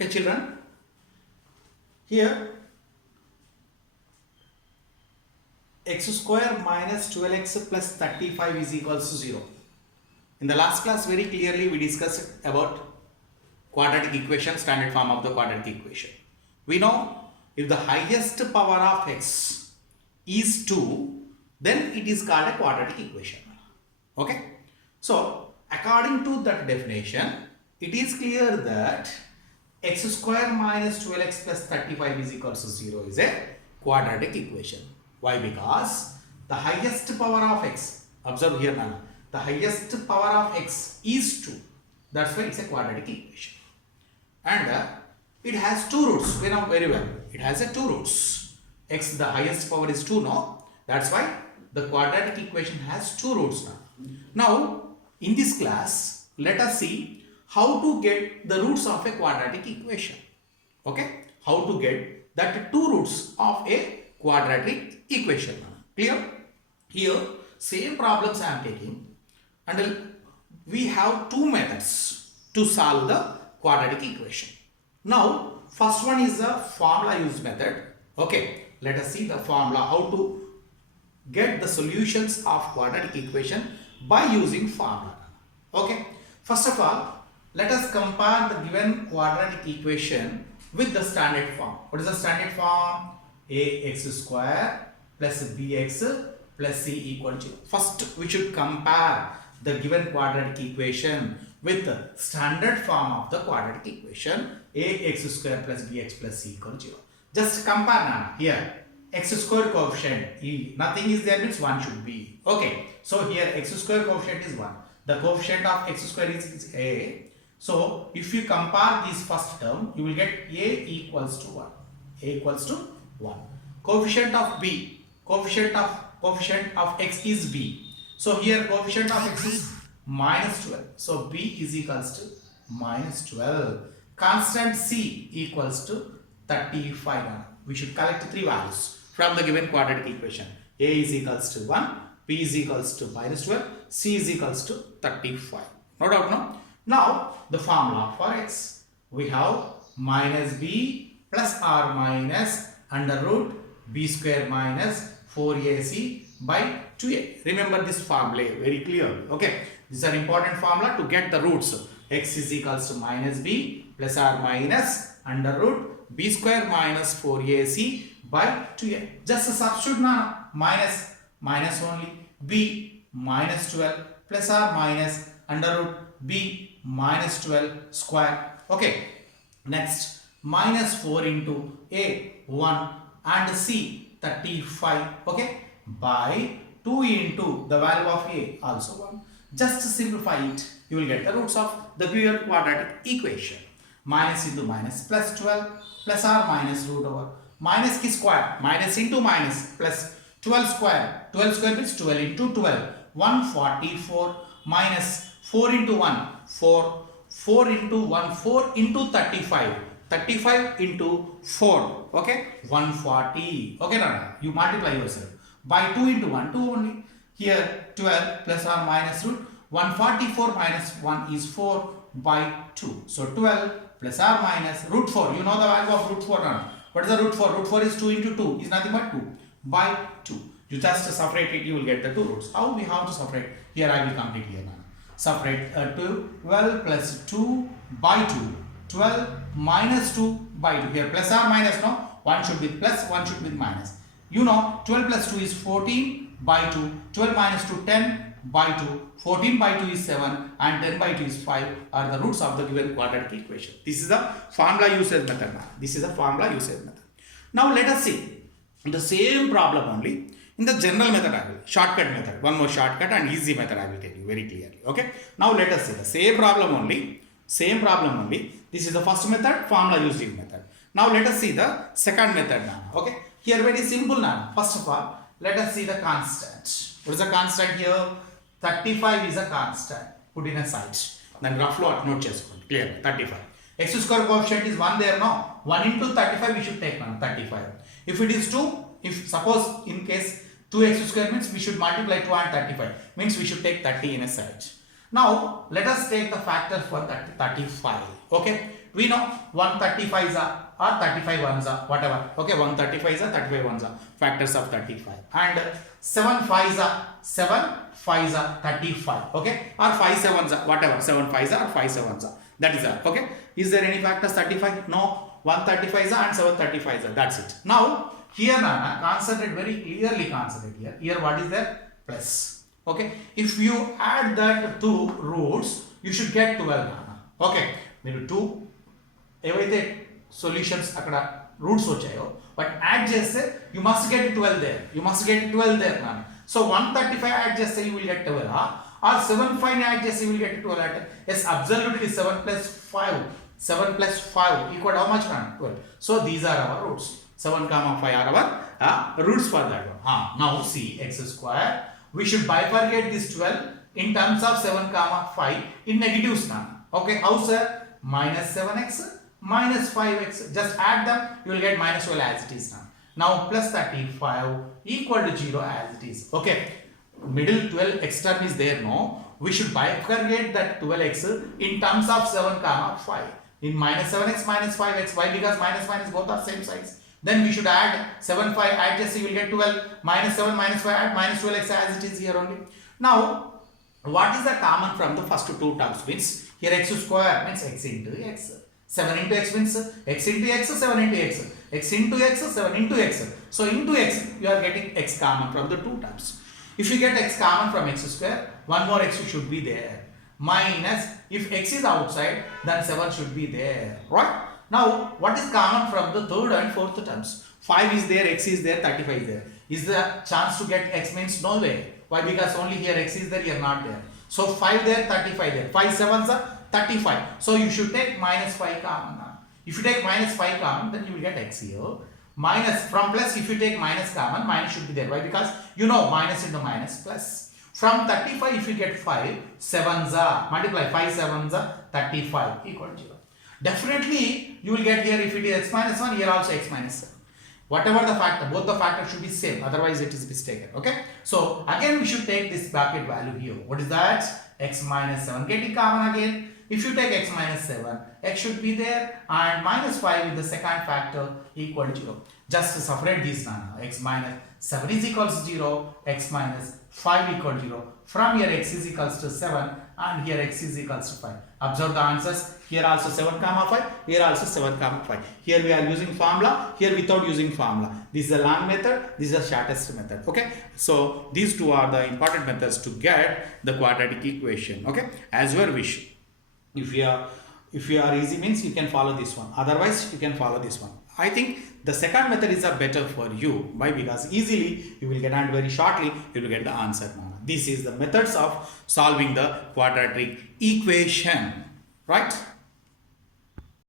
Okay, children, here x square minus 12x plus 35 is equals to 0. In the last class, very clearly we discussed about quadratic equation, standard form of the quadratic equation. We know if the highest power of x is 2, then it is called a quadratic equation. Okay. So, according to that definition, it is clear that x square minus 12x plus 35 is equals to 0 is a quadratic equation. Why? Because the highest power of x, observe here now, the highest power of x is 2. That's why it's a quadratic equation. And it has two roots. We know very well. It has a two roots. X, the highest power is 2, no? That's why the quadratic equation has two roots now. Now, in this class, let us see how to get the roots of a quadratic equation. Okay? How to get that two roots of a quadratic equation. Clear? Here, same problems I am taking, and we have two methods to solve the quadratic equation. Now, first one is the formula used method. Okay, let us see the formula, how to get the solutions of quadratic equation by using formula. Okay, first of all, let us compare the given quadratic equation with the standard form. What is the standard form? Ax square plus bx plus c equal to 0. First, we should compare the given quadratic equation with the standard form of the quadratic equation ax square plus bx plus c equal to 0. Just compare now. Here, x square coefficient, nothing is there means 1 should be. Okay, so here x square coefficient is 1. The coefficient of x square is a. So, if you compare this first term, you will get a equals to 1. A equals to 1. Coefficient of b, coefficient of x is b. So, here coefficient of x is minus 12. So, b is equals to minus 12. Constant c equals to 35. We should collect three values from the given quadratic equation. A is equals to 1, b is equals to minus 12, c is equals to 35. No doubt, no? Now, the formula for x, we have minus b plus or minus under root b square minus 4ac by 2a. Remember this formula very clearly. Okay, this is an important formula to get the roots. X is equals to minus b plus or minus under root b square minus 4ac by 2a. Just substitute now, minus only, b minus 12 plus or minus under root b minus 12 square. Okay, next minus 4 into a 1 and c 35. Okay, by 2 into the value of a also 1. Just simplify it, you will get the roots of the given quadratic equation. Minus into minus plus 12 plus or minus root over minus ki square, minus into minus plus 12 square. 12 square means 12 into 12, 144 minus 4 into 1, 4, 4 into 1, 4 into 35, 35 into 4, okay, 140. Okay, now you multiply yourself by 2 into 1, 2 only. Here 12 plus or minus root 144 minus 1 is 4 by 2. So 12 plus or minus root 4. You know the value of root 4 now. What is the root 4? Root 4 is 2 into 2 is nothing but 2 by 2. You just separate it, you will get the two roots. How we have to separate? Here I will complete here now. Separate 12 plus 2 by 2. 12 minus 2 by 2. Here plus or minus, no? One should be plus, one should be minus. You know 12 plus 2 is 14 by 2. 12 minus 2, 10 by 2. 14 by 2 is 7 and 10 by 2 is 5 are the roots of the given quadratic equation. This is the formula usage method now. This is the formula usage method. Now let us see the same problem only in the general method I will, shortcut method. One more shortcut and easy method I will tell you very clearly. Okay. Now let us see the same problem only. Same problem only. This is the first method, formula using method. Now let us see the second method now. Okay. Here very simple now. First of all, let us see the constant. What is the constant here? 35 is a constant. Put in a side. Then roughly note చేసుకోండి. Clear. 35. X square coefficient is 1 there, no? 1 into 35 we should take now. 35. If it is 2, if suppose in case 2x square means we should multiply 2 and 35. Means we should take 30 in a side. Now let us take the factors for that 35. Okay, we know 135 or 35 ones are whatever. Okay, 135 is 35 ones are factors of 35, and 7 5s are 7 5s are 35. Okay, or 5 7s are whatever, 7 5s are or 5 7s are, that is all. Okay, is there any factors 35? No. 135 and 735, that's it. Now here Nana, concentrate very clearly, concentrate here. Here what is there? Plus. Okay, if you add that two roots, you should get 12 Nana. Okay, మీరు 2 ఏవైతే solutions అక్కడ roots వచ్చాయో but add చేస్తే you must get 12 there. You must get 12 there Nana. So 135 add చేస్తే you will get 12 or 75 add చేస్తే you will get 12 at. Yes, absolutely 7 plus 5. 7 plus 5 equal how much? 12. So these are our roots. 7 comma 5 are our roots for that one. Now see x square. We should bifurcate this 12 in terms of 7 comma 5 in negatives now. Okay, how sir? Minus 7x minus 5x. Just add them. You will get minus 12 as it is now. Now plus 35 equal to 0 as it is. Okay. Middle 12 x term is there, no? We should bifurcate that 12x in terms of 7 comma 5. In minus 7x minus 5x. Why? Because minus minus both are same size. Then we should add 7 5 add just you will get 12 minus 7 minus 5 add minus 12x as it is here only. Now what is the common from the first two terms? Means here x square means x into x. 7 into x means x into x, 7 into x. X into x, 7 into x. So into x you are getting x common from the two terms. If you get x common from x square, one more x should be there. Minus, if x is outside, then 7 should be there, right? Now, what is common from the third and fourth terms? 5 is there, x is there, 35 is there. Is the chance to get x means no way. Why? Because only here x is there, here not there. So 5 there, 35 there. 5 7s are 35. So you should take minus 5 common now. If you take minus 5 common, then you will get x here. Minus, from plus, if you take minus common, minus should be there. Why? Because you know minus into minus plus. From 35, if you get 5, 7s are, multiply 5 7s are 35 equal to 0. Definitely, you will get here if it is x minus 1, here also x minus 7. Whatever the factor, both the factors should be same, otherwise it is mistaken. Okay. So, again we should take this bracket value here. What is that? X minus 7. Get it common again. If you take x minus 7, x should be there and minus 5 with the second factor equal to 0. Just to separate these now. X minus 7 is equals to 0, x minus 5 equal to 0. From here x is equals to 7 and here x is equals to 5. Observe the answers. Here also 7 comma 5, here also 7 comma 5. Here we are using formula, here without using formula. This is a long method, this is a shortest method. Okay. So these two are the important methods to get the quadratic equation. Okay. As your wish. If you are easy means you can follow this one. Otherwise you can follow this one. I think the second method is a better for you. Why? Because easily you will get, and very shortly you will get the answer. This is the methods of solving the quadratic equation, right?